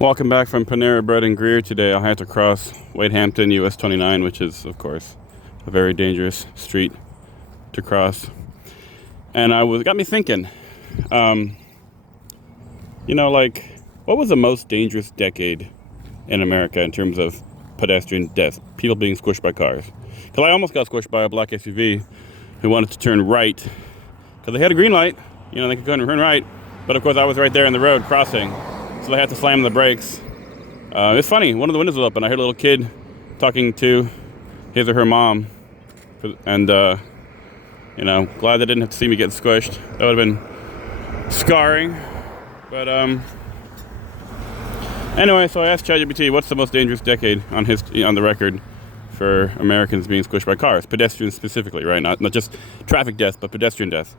Walking back from Panera Bread and Greer today, I had to cross Wade Hampton US 29, which is, of course, a very dangerous street to cross. And got me thinking, what was the most dangerous decade in America in terms of pedestrian death, people being squished by cars? Because I almost got squished by a black SUV who wanted to turn right because they had a green light. They could go and turn right, but of course I was right there in the road crossing. So they had to slam the brakes. It's funny, one of the windows was open. I heard a little kid talking to his or her mom. And, glad they didn't have to see me get squished. That would have been scarring. But, anyway, so I asked ChatGPT, what's the most dangerous decade on the record for Americans being squished by cars? Pedestrians specifically, right? Not just traffic death, but pedestrian death.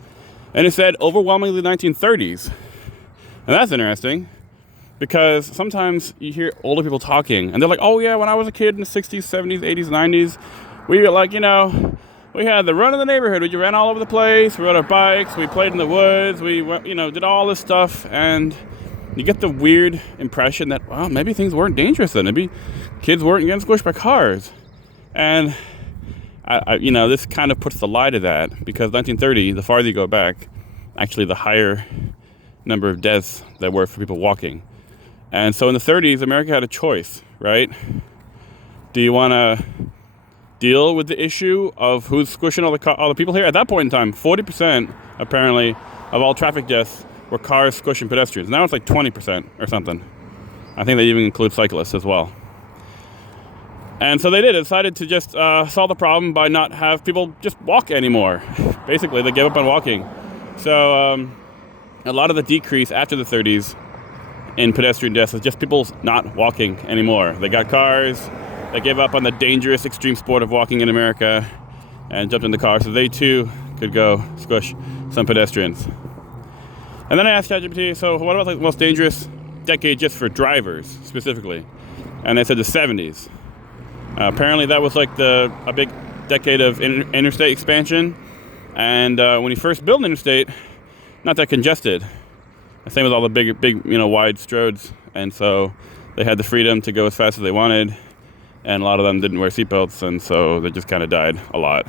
And it said overwhelmingly the 1930s. And that's interesting. Because sometimes you hear older people talking, and they're like, oh yeah, when I was a kid in the 60s, 70s, 80s, 90s, we we had the run of the neighborhood. We ran all over the place, we rode our bikes, we played in the woods, we did all this stuff, and you get the weird impression that, well, maybe things weren't dangerous then. Maybe kids weren't getting squished by cars. And, this kind of puts the lie to that, because 1930, the farther you go back, actually the higher number of deaths there were for people walking. And so in the 30s, America had a choice, right? Do you want to deal with the issue of who's squishing all the people here? At that point in time, 40% apparently of all traffic deaths were cars squishing pedestrians. Now it's like 20% or something. I think they even include cyclists as well. And so they decided to just solve the problem by not have people just walk anymore. Basically, they gave up on walking. So a lot of the decrease after the 30s in pedestrian deaths is just people not walking anymore. They got cars, they gave up on the dangerous extreme sport of walking in America and jumped in the car so they too could go squish some pedestrians. And then I asked ChatGPT, so what about the most dangerous decade just for drivers specifically? And they said the 70s. Apparently that was like a big decade of interstate expansion, and when you first built an interstate, not that congested. Same with all the big, wide stroads. And so they had the freedom to go as fast as they wanted. And a lot of them didn't wear seatbelts. And so they just kind of died a lot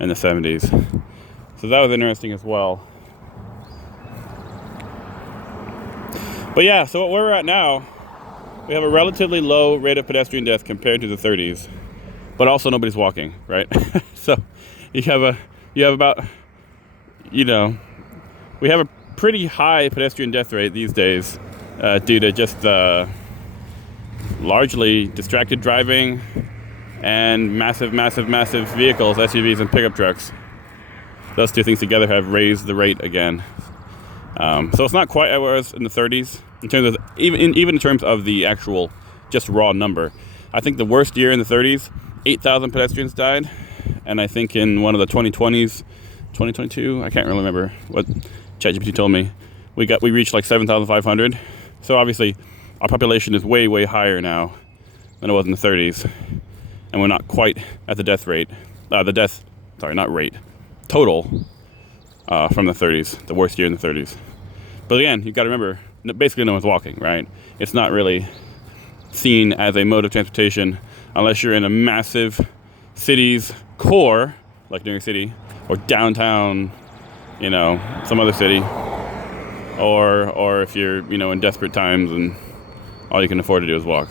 in the 70s. So that was interesting as well. But yeah, so where we're at now, we have a relatively low rate of pedestrian death compared to the 30s. But also nobody's walking, right? So we have a pretty high pedestrian death rate these days due to just largely distracted driving and massive vehicles, SUVs and pickup trucks. Those two things together have raised the rate again. So it's not quite as it was in the 30s in terms of even in terms of the actual just raw number. I think the worst year in the 30s, 8,000 pedestrians died, and I think in one of the 2020s, 2022, I can't really remember what ChatGPT told me, we reached like 7,500. So obviously our population is way higher now than it was in the 30s, and we're not quite at the death rate, total from the 30s, the worst year in the 30s. But again, you've got to remember, basically no one's walking, right? It's not really seen as a mode of transportation unless you're in a massive city's core, like New York City, or downtown, some other city, or if you're, in desperate times and all you can afford to do is walk.